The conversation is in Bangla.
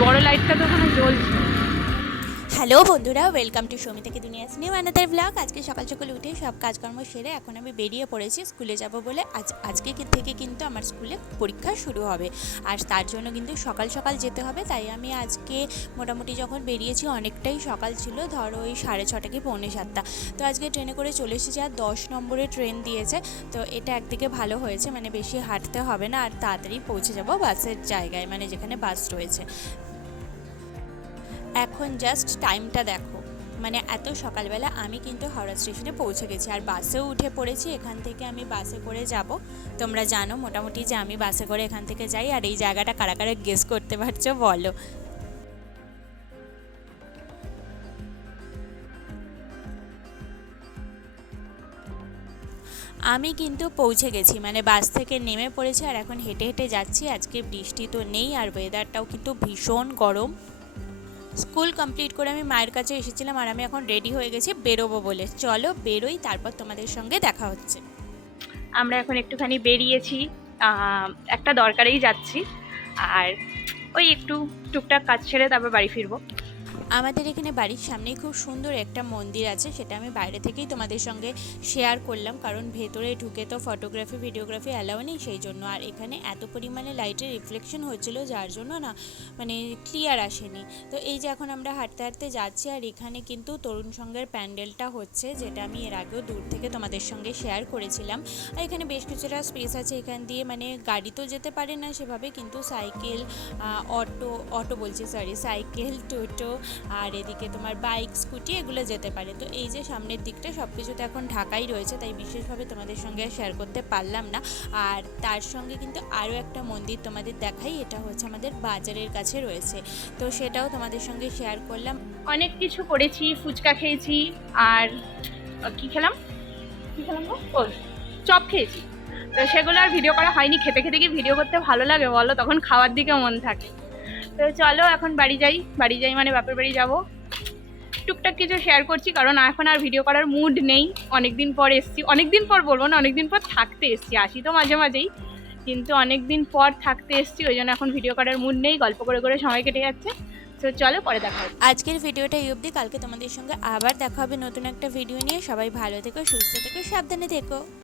বড় লাইটটা তো ওখানে জ্বলছে। হ্যালো বন্ধুরা, ওয়েলকাম টু সৌমি থেকে দুনিয়া সিনেমা আনাদার ব্লগ। আজকে সকাল সকাল উঠে সব কাজকর্ম সেরে এখন আমি বেরিয়ে পড়েছি স্কুলে যাব বলে। আজ, আজকে থেকে কিন্তু আমার স্কুলে পরীক্ষা শুরু হবে। আর তার জন্য কিন্তু সকাল সকাল যেতে হবে, তাই আমি আজকে মোটামুটি যখন বেরিয়েছি অনেকটাই সকাল ছিল, ধরো ওই সাড়ে ছটা কি পৌনে সাতটা। তো আজকে ট্রেনে করে চলে এসেছি আর দশ নম্বরে ট্রেন দিয়েছে। তো এটা একদিকে ভালো হয়েছে মানে বেশি হাঁটতে হবে না, আর তাড়াতাড়ি পৌঁছে যাব বাসের জায়গায় মানে যেখানে বাস রয়েছে। এখন জাস্ট টাইমটা দেখো। মানে এত সকালবেলা আমি কিন্তু হাওড়া স্টেশনে পৌঁছে গেছি। আর বাসেও উঠে পড়েছি, এখান থেকে আমি বাসে করে যাব। তোমরা জানো মোটামুটি যে আমি বাসে করে এখান থেকে যাই। আর এই জায়গাটা কারা কারা গেস করতে পারছ বলো। আমি কিন্তু পৌঁছে গেছি। মানে বাস থেকে নেমে পড়েছি আর এখন হেঁটে হেঁটে যাচ্ছি। আজকে বৃষ্টি তো নেই আর ওয়েদারটাও কিন্তু ভীষণ গরম। স্কুল কমপ্লিট করে আমি মায়ের কাছে এসেছিলাম আর আমি এখন রেডি হয়ে গেছি, বেরোবো বলে। চলো, বেরোই, তারপর তোমাদের সঙ্গে দেখা হচ্ছে। আমরা এখন একটুখানি বেরিয়েছি একটা দরকারেই যাচ্ছি। আর ওই একটু টুকটাক কাজ ছেড়ে তারপর বাড়ি ফিরবো। আমাদের এখানে বাড়ির সামনেই খুব সুন্দর একটা মন্দির আছে, সেটা আমি বাইরে থেকেই তোমাদের সঙ্গে শেয়ার করলাম। কারণ ভেতরে ঢুকে তো ফটোগ্রাফি ভিডিওগ্রাফি অ্যালাউ নেই, সেই জন্য। আর এখানে এত পরিমাণে লাইটের রিফ্লেকশন হচ্ছিল, যার জন্য না মানে ক্লিয়ার আসেনি। তো এই যে এখন আমরা হাঁটতে হাঁটতে যাচ্ছি, আর এখানে কিন্তু তরুণ সঙ্গের প্যান্ডেলটা হচ্ছে, যেটা আমি এর আগেও দূর থেকে তোমাদের সঙ্গে শেয়ার করেছিলাম। আর এখানে বেশ কিছুটা স্পেস আছে এখান দিয়ে মানে গাড়ি তো যেতে পারে না সেভাবে, কিন্তু সাইকেল অটো অটো বলছি সরি সাইকেল টোটো আর এদিকে তোমার বাইক স্কুটি এগুলো যেতে পারে। তো এই যে সামনের দিকটা সব কিছু তো এখন ঢাকাই রয়েছে, তাই বিশেষভাবে তোমাদের সঙ্গে শেয়ার করতে পারলাম না। আর তার সঙ্গে কিন্তু আরও একটা মন্দির তোমাদের দেখাই, এটা হচ্ছে আমাদের বাজারের কাছে রয়েছে। তো সেটাও তোমাদের সঙ্গে শেয়ার করলাম। অনেক কিছু করেছি, ফুচকা খেয়েছি, আর কি খেলাম? কি খেলাম? ও চপ খেয়েছি। তো সেগুলো আর ভিডিও করা হয়নি, খেতে খেতে কি ভিডিও করতে ভালো লাগে বলো? তখন খাওয়ার দিকে মন থাকে। তো চলো এখন বাড়ি যাই। বাড়ি যাই মানে বাপের বাড়ি যাব। টুকটাক কিছু শেয়ার করছি, কারণ এখন আর ভিডিও করার মুড নেই। অনেক দিন পর এসছি। অনেক দিন পর বলব না অনেক দিন পর থাকতে এসছি। আসি তো মাঝে মাঝেই। কিন্তু অনেক দিন পর থাকতে এসছি, ওই জন্য এখন ভিডিও করার মুড নেই। গল্প করে করে সময় কেটে যাচ্ছে। তো চলো পরে দেখা হচ্ছে আজকের ভিডিওটা এই অবধি। কালকে তোমাদের সঙ্গে আবার দেখা হবে নতুন একটা ভিডিও নিয়ে। সবাই ভালো থেকো, সুস্থ থেকো, সাবধানে থেকো।